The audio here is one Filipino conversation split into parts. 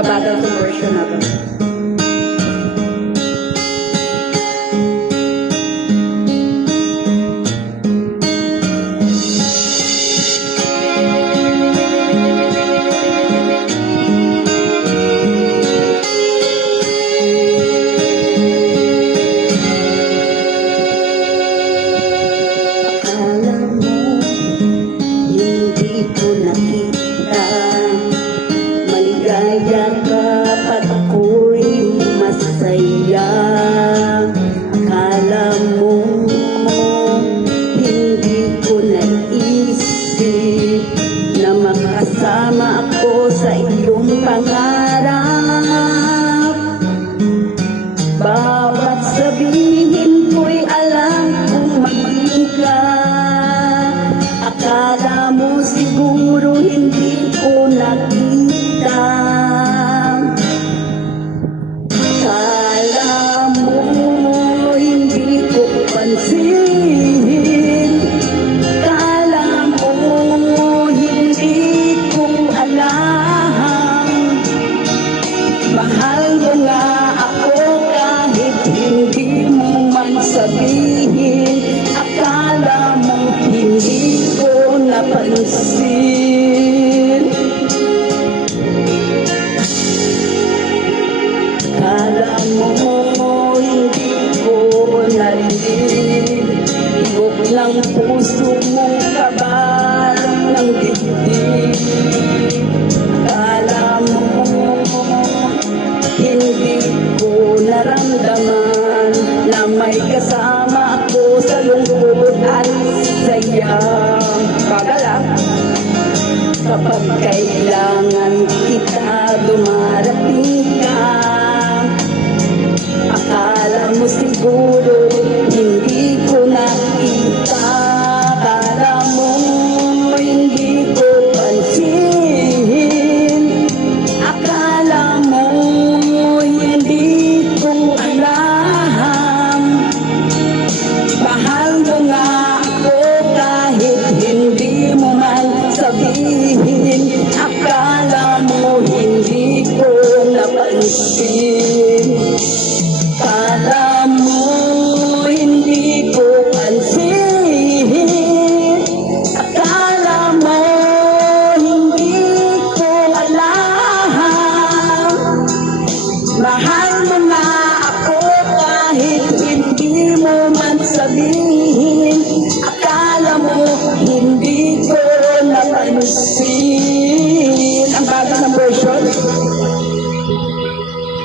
mabagal kong version na to. Maligaya ka pag ako'y masaya. Akala mo hindi ko naisip na makasama ako sa iyong pangarap. Bawat sabihin ko'y alam kung maging ka. Akala mo siguro hindi ko nakita. Akala mo hindi ko pansin. Akala mo hindi ko alam. Mahal mo nga ako kahit hindi mo man sabihin. Akala mo hindi ko napansin. Akala mo hindi ko narinig. Iyok ng puso mong kabal ng dibdib. Akala mo hindi ko naramdaman na may kasama ako sa lungkot at saya. Bagala, kapag kailangan kita dumarating ka. Akala mo siguro hindi ko nakita. Akala mo hindi ko pansin. Akala mo hindi ko alam. Mahal mo nga ako kahit hindi mo man sabihin. Akala mo hindi ko napansin. Akala mo hindi ko pansin. Akala mo hindi ko alam. Mahal mo nga ako kahit hindi mo man sabihin. Akala mo hindi ko napansin. Ang bago ng version.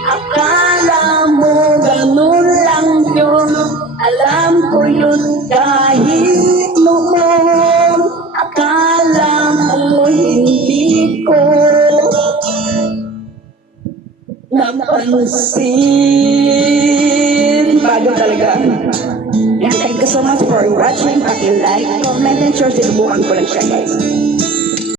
Akala mo ganun lang yun. Alam ko yun kahit noon. Akala mo hindi ko napansin. Bago talaga. Yan, thank you so much for watching. Paki-like, comment, and share. Sinubukan ko lang siya, guys.